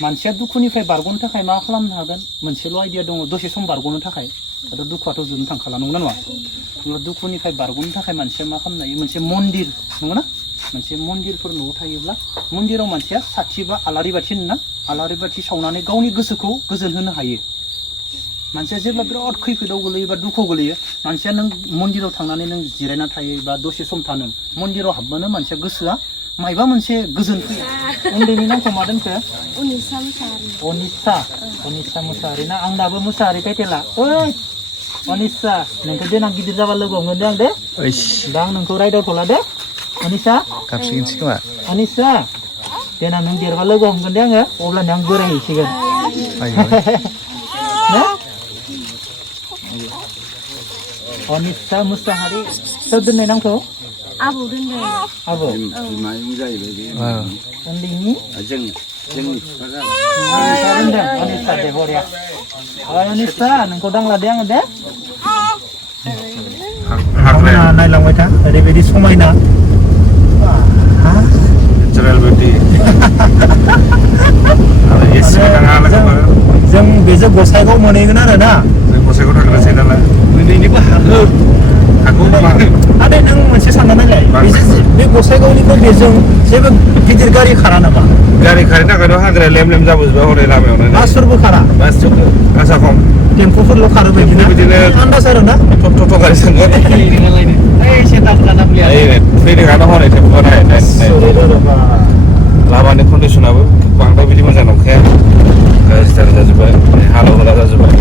मानसिया दुखुनिफ्राय बारग'नो थाखाय मा खालामनो हागोन मोनसेल' आइडिया दङ दसे सम बारग'नो थाखाय दाथ' दुखुआथ' जोबनो थांखाला नंगौना नङा अब्ला दुखुनिफ्राय बारग'नो थाखाय मानसिया मा खालामनो हायो मोनसे मन्दिर नंगौना मोनसे मन्दिरफोर न'आव थायोब्ला मन्दिराव मानसिया साथि बा आलारि बाथि होनोना आलारि बाथि सावनानै गावनि गोसोखौ गोजोन होनो हायो मानसिया जेब्ला बिराद खैफोदाव गोलैयो बा दुखुआव गोलैयो मानसिया नों मन्दिराव थांनानै नों जिरायना थायो बा दसे सम थानो मन्दिराव हाबबानो मानसिया गोसोआ मायबा मोनसे गोजोन फैयो उन्दैनि नामखौ मा दोनखो अनिसा मुसाहारि ना आं दाबो मुसाहारि टाइटेला ओइ अनिसा नोंखौ देनां गिदिर जाबा लोगो हमगोन दे आं दे दा आं नोंखौ रायदावथ'ला दे अनिसा गाबसिगोनसै खोमा अनिसा देनां नों देरबा लोगो हमगोन दे आङो अब्लानो आं बोरायहैसिगोन ना अनिसा मुसाहारि सोर दोननाय नामखौ आबौ दोनदों आबौ बिमायं जाहैबाय बे उन्दैनि जोंनि बिफा जाबाय दोनदों अनिसा दे बरिया अनिसा नोंखौ दांला दे आङो दे नायलांबाय था ओरैबायदि समायना जों बेजों गसाइगाव मोनहैगोन आरो ना गसाइगाव थांग्रासै नालाय मोनहैनोबो हागौ आरो नों मोनसे सानना नायलाय बे गसाइगावनिफ्राय बेजों जेबो गिदिर गारि खारा नामा गारि खारनो थाखायथ' हाग्राया लेम लेम जाबोजोबा हरै लामायावनो बासफोरबो खारा बासजोंबो आसा खम टेम्पुफोरल' खारो बिदिनो आन्दाज आरो ना टट' गारि सोंगोन फैनो हरै टेम्पु लामानि कन्डिसनाबो बांद्राय बिदि मोजां नंखाया गाज्रिथार जाजोब्बाय हालौग्रा जाजोब्बाय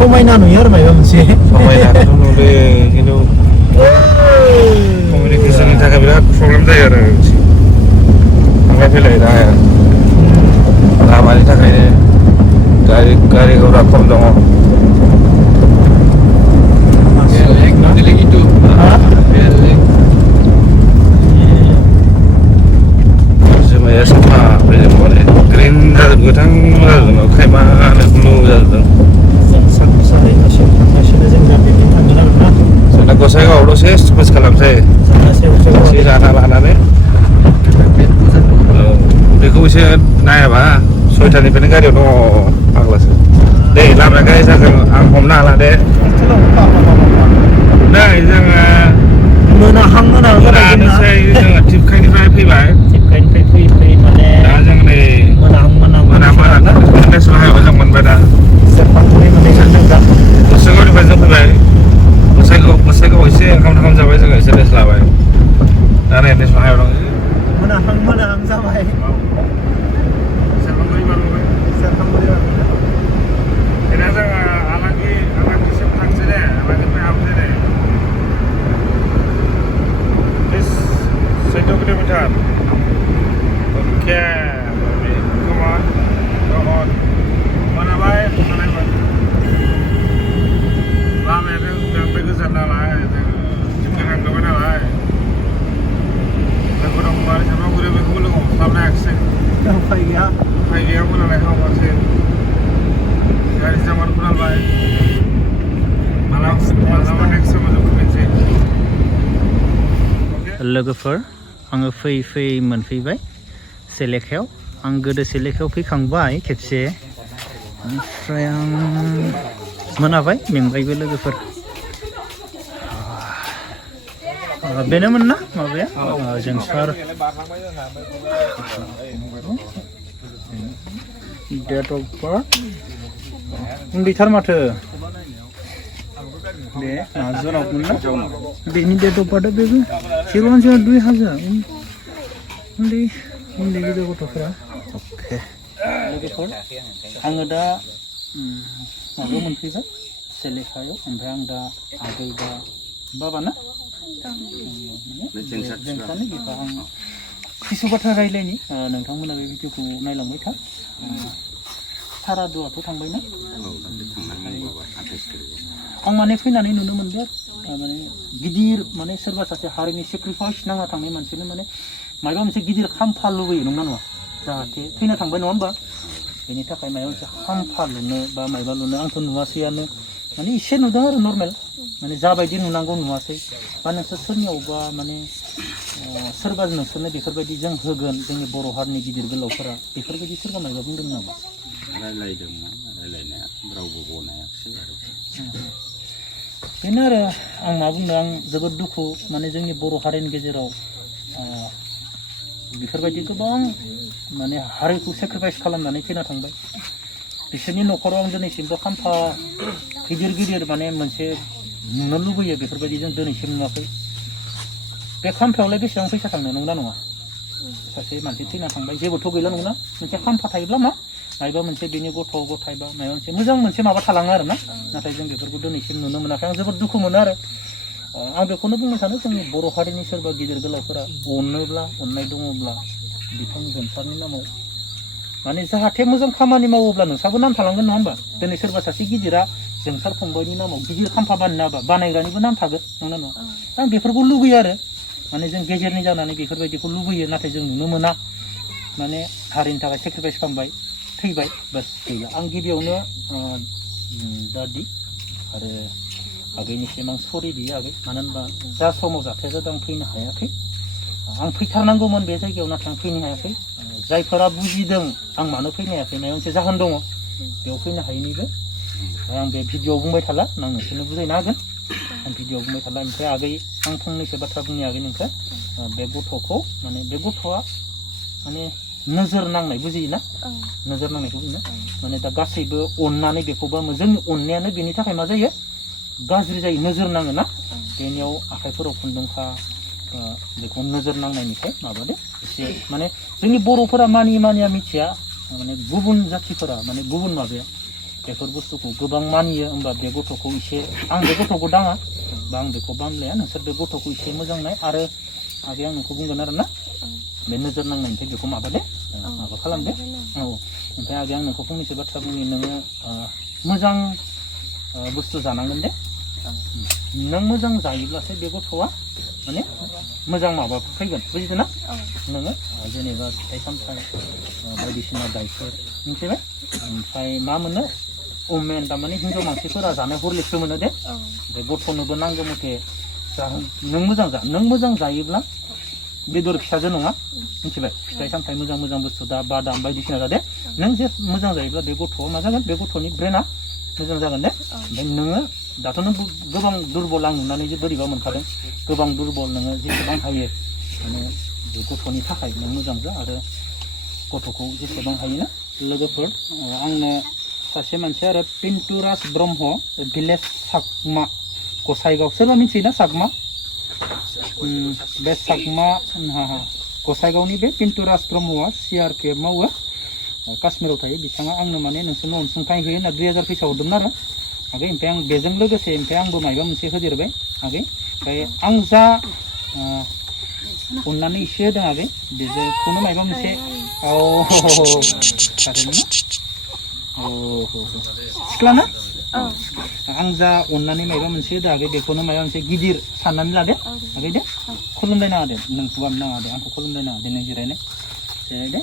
समायना नुयो आरो माबा मोनसे समायनाथ' नुदों खिन्थु कमिउनिकेसननि थाखाय बिराद प्रब्लेम जायो आरो थांलाय फैलाय राहाया लामानि थाखायनो गारि घोड़ा खम दङ जोमाया साफा फैदों माने ग्रिन जाजोब गोथां जाजोबदों खायमानो ब्लु जाजोबदों जोंना गसाइगावआव दसे स्कुस खालामसै एसे जाना लानानै बेखौ एसे नायाबा 6टानिफ्रायनो गारियाव दङ फाग्लासो दे लामाया गारि जागोन आं हमनो हाला दे नै जोङो मोनानोसै जोङो टिपकाइनिफ्राय फैबाय फैबाय माने दा जों नै मोना नेसनेल हाइवे जों मोनबाय दा गसाइगावनिफ्राय जों फैबाय गसाइगाव एसे ओंखाम जाबाय जोङो एसे रेस्ट लाबाय दा नै नेसनेल हाइवे दं मोनाहां जाबाय दा जोङो आलागिसिम थांसै दे आलागिनिफ्राय हाबसै दे 14 kilometre Okay, come on, go on. Mana baik, mana baik. Lama itu yang berkesan dah lah, juga kan tu mana lah. Lagu orang baru sama guru berguru loh, sama action. Pagi pun ada kau masih. Dari zaman pun lah. Malam next sama juga macam. लोगोफोर आङो फैयै मोनफैबाय सेलेखायाव आं गोदो सेलेखायाव फैखांबाय खेबसे ओमफ्राय आं मोनाबाय मेंबायबो लोगोफोर बेनोमोन ना माबाया जोंसार डेट अफ बार्थ उन्दैथार माथो बे जनावमोन ना बेनि डेट अफ बार्थआ बेबो 01/02/2000 उन्दै गोजौ गथ'फोरा अके लोगोफोर आङो दा माबायाव मोनफैबाय सेलेखायाव ओमफ्राय आं दा आगोल दा बाबा ना जोंसारनि बिफा आं किसु बाथ्रा रायज्लायनि नोंथांमोना बे भिडिअखौ नायलांबाय था सारादुआथ' थांबायना आं माने फैनानै नुनो मोनदों माने गिदिर माने सोरबा सासे हारिनि सेक्रिफाइस नाङा थांनाय मानसिनो माने माबा मोनसे गिदिर खाम्फा लुबैयो नंना नङा जाहाथे थैना थांबाय नङा होमबा बेनि थाखाय माबा मोनसे खाम्फा लुनो बा माबा लुनो आंथ' नुवासैयानो माने एसे नुदों आरो नर्मेल माने जाबायदि नुनांगौ नुवासै बा नोंसोर सोरनियावबा माने सोरबा नोंसोरनो बेफोरबायदि जों होगोन जोंनि बर' हारिनि गिदिर गोलावफोरा बेफोरबायदि सोरबा मायबा बुंदों नामा? रायलायदोंमोन रायलायनाया रावबो गनायाखिसै आरो बेनो आरो आं मा बुंनो आं जोबोद दुखु माने जोंनि बर' हारिनि गेजेराव बेफोरबायदि गोबां माने हारिखौ सेक्रिफाइस खालामनानै थैना थांबाय बिसोरनि न'खराव आं दिनैसिमबो खाम्फा गिदिर गिदिर माने मोनसे नुनो लुबैयो बेफोरबायदि जों दिनैसिम नुवाखै बे खाम्फायावलाय बेसेबां फैसा थांनो नंगौना नङा सासे मानसि थैना थांबाय जेबोथ' गैला नंगौना मोनसे खाम्फा थायोब्ला मा मायबा मोनसे बेनि गथ' गथाय बा मायबा मोनसे मोजां मोनसे माबा थालाङो आरो ना नाथाय जों बेफोरखौ दिनैसिम नुनो मोनाखै आं जोबोद दुखु मोनो आरो आं बेखौनो बुंनो सानो जोंनि बर' हारिनि सोरबा गिदिर गोलावफोरा अनोब्ला अननाय दङब्ला बिथां जन्सारनि नामाव माने जाहाथे मोजां खामानि मावोब्ला नोंसाबो नाम थालांगोन नङा होमबा दिनै सोरबा सासे गिदिरा जोंसार फंबायनि नामाव गिदिर खाम्फा बानायना बानायग्रानिबो नाम थागोन नंगौना नङा आं बेफोरखौ लुबैयो आरो माने जों गेजेरनि जानानै बेफोरबायदिखौ लुबैयो नाथाय जों नुनो मोना माने हारिनि थाखाय सेक्रिफाइस खालामबाय थैबाय बास गैला आं गिबियावनो दादि आरो आगैनिसिम आं सरि बियो आगै मानो होनबा जा समाव जाथाया जादों आं फैनो हायाखै आं फैथारनांगौमोन बे जायगायाव नाथाय आं फैनो हायाखै जायफोरा बुजिदों आं मानो फैनो हायाखै माबा मोनसे जाहोन दङ बेयाव फैनो हायैनिबो आं बे भिडिअ'आव बुंबाय थाला आं नोंसोरनो बुजायनो हागोन आं भिडिअ'आव बुंबाय थाला ओमफ्राय आगै आं फंनैसो बाथ्रा बुंनि आगै नोंखौ बे गथ'खौ माने बे गथ'आ माने नोजोर नांनाय बुजियोना नोजोर नांनायखौ बुङो माने दा गासैबो अननानै बेखौबा जोंनि अननायानो बेनि थाखाय मा जायो गाज्रि जायो नोजोर नाङो ना बेनियाव आखाइफोराव खुन्दुंखा बेखौ नोजोर नांनायनिफ्राय माबादो एसे माने जोंनि बर'फोरा मानिया मिथिया माने गुबुन जाथिफोरा माने गुबुन माबाया बेफोर बुस्थुखौ गोबां मानियो होमबा बे गथ'खौ एसे आं बे गथ'खौ दाङा बा आं बेखौ बामलाया नोंसोर बे गथ'खौ एसे मोजां नाय आरो आगै आं नोंखौ बुंगोन आरो ना बे नोजोर नांनायनिफ्राय बेखौ माबादे माबा खालामदे औ ओमफ्राय आगै आं नोंखौ फंनैसो बाथ्रा बुंनि नोङो मोजां बुस्थु जानांगोन दे नों मोजां जायोब्लासो बे गथ'आ माने मोजां माबा फैगोन बुजिदों ना नोङो जेनेबा फिथाइ सामथाइ बायदिसिना गाइखेर मिथिबाय ओमफ्राय मा मोनो अमेन थारमाने हिन्जाव मानसिफोरा जानाय हरलिक्सबो मोनो दे बे गथ'नोबो नांगौ मथे नों मोजां जा नों मोजां जायोब्ला बेदर फिसाजो नङा मिथिबाय फिथाइ सामथाइ मोजां बुस्थु दा बादाम बायदिसिना जादे नों जे मोजां जायोब्ला बे गथ'आ मा जागोन बे गथ'नि ब्रेना मोजां जागोन दे ओमफ्राय नोङो दाथ' नों गोबां दुरबल आं नुनानै जे बोरैबा मोनखादों गोबां दुरबल नोङो जेसेबां हायो माने बे गथ'नि थाखाय नों मोजां जा आरो गथ'खौ जेसेबां हायोना लोगोफोर आंनो सासे मानसि आरो पिन्टुराज ब्रह्म भिलेज सागमा गसाइगाव सोरबा मिथियोना सागमा बे सागमा गसाइगावनि बे पिन्टुराज ब्रह्मआ CRK मावो काश्मीराव थायो बिथाङा आंनो माने नोंसोरनो अनसुंथाइ होयो होनना 2000 फैसा हरदोंमोन आरो आगै ओमफ्राय आं बेजों लोगोसे ओमफ्राय आंबो माबा मोनसे होदेरबाय आगै ओमफ्राय आं जा अननानै एसे होदों आगै बेजोंखौनो माबा मोनसे सिख्लाना आं जा अननानै माबा मोनसे होदो आगै बेखौनो माबा मोनसे गिदिर साननानै लादो आगै दे खुलुमलायनाङा दे नोंखौ नाङा दे आंखौ खुलुमलायनाङा दे नों जिरायनो दे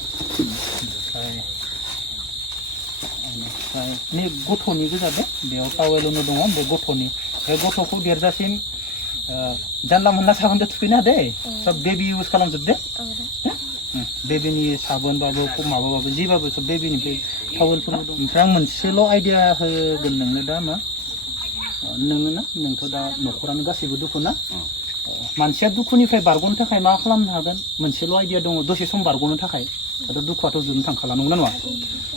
ओमफ्राय नै गथ'नि गोजा दे बेयाव टावेलनो दङ बे गथ'नि बे गथ'खौ देरजासिम जानला मोनला साबोनजों थुखैना दे सब बेबि इउज खालामजोब दे बेबिनि साबोनबाबो माबाबाबो जेबाबो सब बेबिनिफ्राय टावेलफोर दं ओमफ्राय आं मोनसेल' आइडिया होगोन नोंनो दा मा नोङो ना नोंथ' दा न'खरानो गासैबो दुखु ना मानसिया दुखुनिफ्राय बारग'नो थाखाय मा खालामनो हागोन मोनसेल' आइडिया दङ दसे सम बारग'नो थाखाय दाथ' दुखुआथ' जोबनो थांखाला नंगौना नङा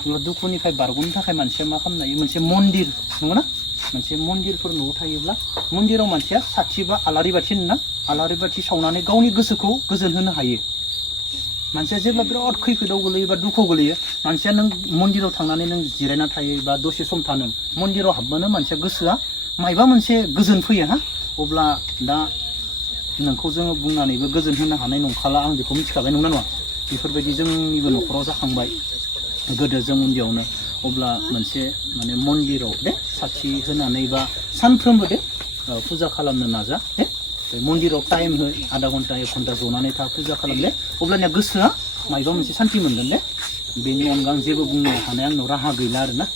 अब्ला दुखुनिफ्राय बारग'नो थाखाय मानसिया मा खालामनो हायो मोनसे मन्दिर नंगौना मोनसे मन्दिरफोर न'आव थायोब्ला मन्दिराव मानसिया साथि बा आलारि बाथि होनोना आलारि बाथि सावनानै गावनि गोसोखौ गोजोन होनो हायो मानसिया जेब्ला बिराद खैफोदाव गोलैयो बा दुखुआव गोलैयो मानसिया नों मन्दिराव थांनानै नों जिरायना थायो बा दसे सम थानो मन्दिराव हाबबानो मानसिया गोसोआ मायबा मोनसे गोजोन फैयो हा अब्ला दा नोंखौ जोङो बुंनानैबो गोजोन होनो हानाय नंखाला आं बेखौ मिथिखाबाय नंगौना नङा बेफोरबायदि जोंनिबो न'खराव जाखांबाय गोदो जों उन्दैयावनो अब्ला मोनसे माने मन्दिराव दे साथि होनानै बा सानफ्रोमबो दे फुजा खालामनो नाजा दे मन्दिराव टाइम हो आधा घन्टा 1 घन्टा जनानै था फुजा खालाम दे अब्लानिया गोसोआ मायबा मोनसे सान्थि मोनगोन दे बेनि अनगा आं जेबो बुंनो हानाय आंनाव राहा गैला आरोना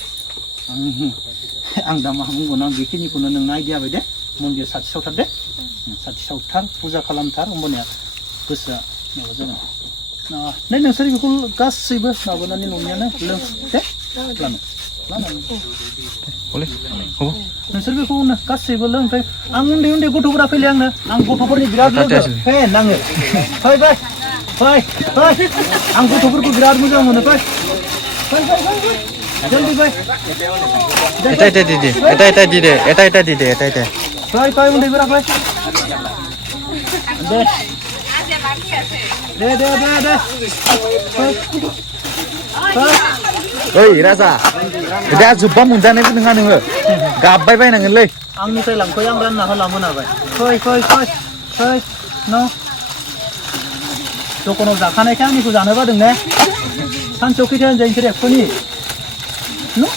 आं दा मा बुंगोन आं बेखिनिखौनो नोंनो आइडिया होबाय दे मन्दिर साथि सावथार दे साथि सावथार फुजा खालामथार होमबानिया गोसोआ माबा जागोन नै नोंसोर बेखौ गासैबो माबानानै न'नियानो लों दे लानानै नोंसोर बेखौ गासैबो लों ओमफ्राय आं उन्दै उन्दै गथ'फोरा फैले आंनो आं गथ'फोरनि बिराद लोगो फै नाङो फै फै फै फै आं गथ'फोरखौ बिराद मोजां मोनो फै फै फै फै जल्दी फै फै फै उन्दैफोरा फै दे ओइ राजा दा जोब्बा मोनजानायबो नङा नोङो गाबबाय बायनांगोनलै आंनिफ्राय लांफै आं रानना होला मोनाबाय फै फै फै फै न' दखानाव जाखानायखाय आंनिखौ जानो बादों ने सानसेयाव खैथायानो जायो नोंसोर एक्स'नि न'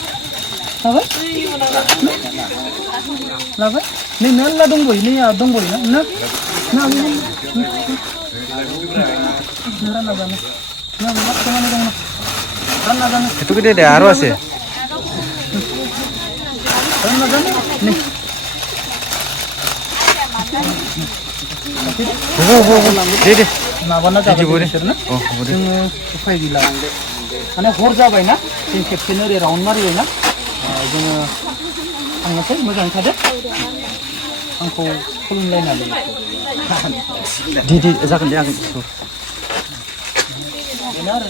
लाबाय नै मेरला दंबयो नै दंबयो ना रानना जानो रानना जानो itu gede deh aru sih रानना जानो नै deh माबाना जाबाय बिसोर ना जोङो उफाय गैला माने हर जाबाय ना जों खेबसेनो ओरै राउन्ड मारिबाय ना जोङो थांनोसै मोजाङै थादो आंखौ खुलुमलायनानै di जागोन दे आं बेनो आरो